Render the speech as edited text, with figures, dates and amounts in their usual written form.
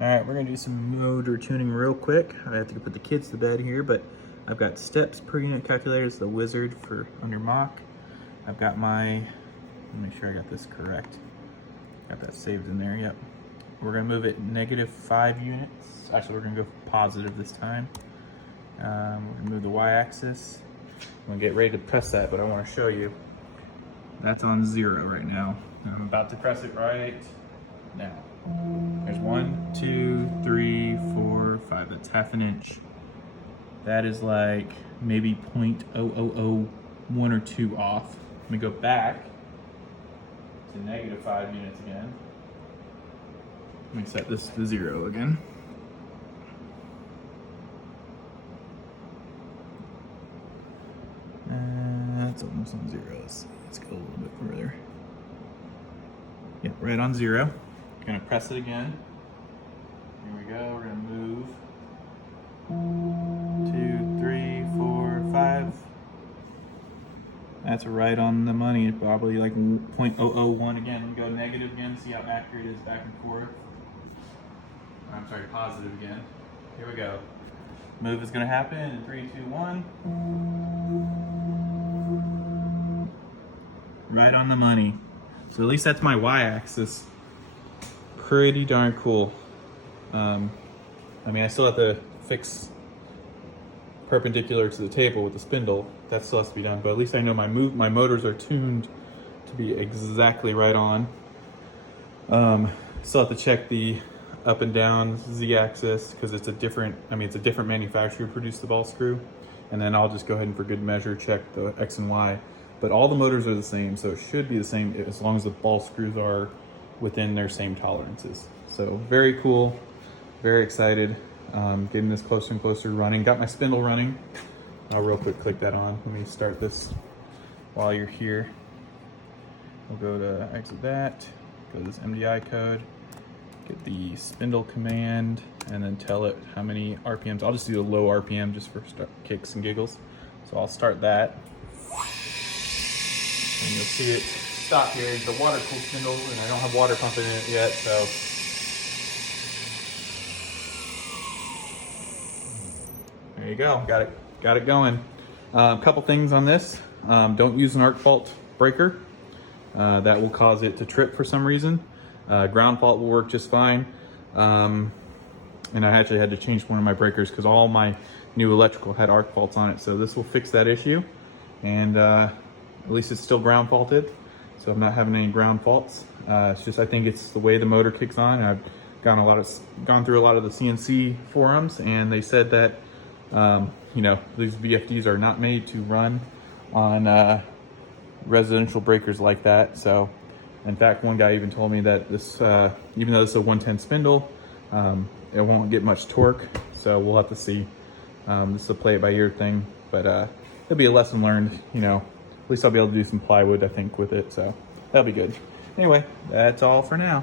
All right, we're gonna do some motor tuning real quick. I have to put the kids to bed here, but I've got steps per unit calculators, the Wizard for under mock. I've got my, let me make sure I got this correct. Got that saved in there, yep. We're gonna move it -5 units. Actually, we're gonna go positive this time. We're gonna move the y-axis. I'm gonna get ready to press that, but I wanna show you. That's on 0 right now. I'm about to press it right now. There's 1, 2, 3, 4, 5. That's ½ an inch. That is like maybe 0.0001 or 2 off. Let me go back to -5 units again. Let me set this to 0 again. That's almost on 0. Let's go a little bit further. Yep, right on 0. Gonna press it again. Here we go. We're gonna move 2, 3, 4, 5. That's right on the money. Probably like 0.001 again. Go negative again. See how accurate it is back and forth. I'm sorry, positive again. Here we go. Move is gonna happen in 3, 2, 1. Right on the money. So at least that's my y-axis. Pretty darn cool. I mean, I still have to fix perpendicular to the table with the spindle. That still has to be done, but at least I know my motors are tuned to be exactly right on. Still have to check the up and down z-axis because it's a different manufacturer who produced the ball screw. And then I'll just go ahead and for good measure check the X and Y. But all the motors are the same, so it should be the same as long as the ball screws are within their same tolerances. So very cool, very excited. Getting this closer and closer running. Got my spindle running. I'll real quick click that on. Let me start this while you're here. We'll go to exit that, go to this MDI code, get the spindle command, and then tell it how many RPMs. I'll just do a low RPM just for kicks and giggles. So I'll start that. And you'll see it stop here. It's a water cooled spindle, and I don't have water pumping in it yet, so. There you go, got it going. A couple things on this. Don't use an arc fault breaker. That will cause it to trip for some reason. Ground fault will work just fine. And I actually had to change one of my breakers because all my new electrical had arc faults on it. So this will fix that issue. And at least it's still ground faulted. So I'm not having any ground faults. It's just, I think it's the way the motor kicks on. I've gone through a lot of the CNC forums, and they said that, you know, these VFDs are not made to run on residential breakers like that. So, in fact, one guy even told me that this, even though this is a 110 spindle, it won't get much torque. So we'll have to see. This is a play it by ear thing, but it'll be a lesson learned, you know. At least I'll be able to do some plywood, I think, with it. So that'll be good. Anyway, that's all for now.